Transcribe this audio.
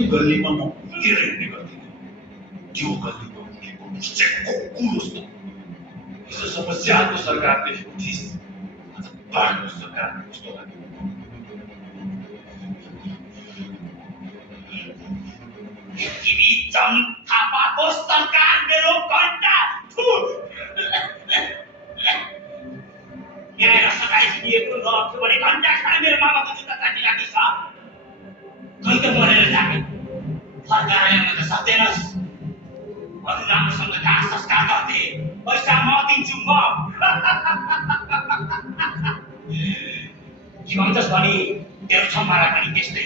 जुन गल्लीमा म उभिएर हिँड्ने गर्थेँ त्यो गल्लीमा उठेको खिचेको कुकुर जस्तो हिजो समस्याको सरकार देखेको थिइस् आज बाढको सरकार कस्तो लाग्यो तिमी जङ थापाको सरकार मेरो घण्टा न्याय र सजाय दिएको रक्थ्यो भने घण्टा खाना मेरो मामाको जुत्ता काटिराखेछ खै त मरेर जाने फर्काएर ल्याउन त सक्दैनस् अरू राम्रोसँग दाह संस्कार गर्थे पैसा म दिन्छु म के भन्छस् भने तेरो छम्मालाई पनि त्यस्तै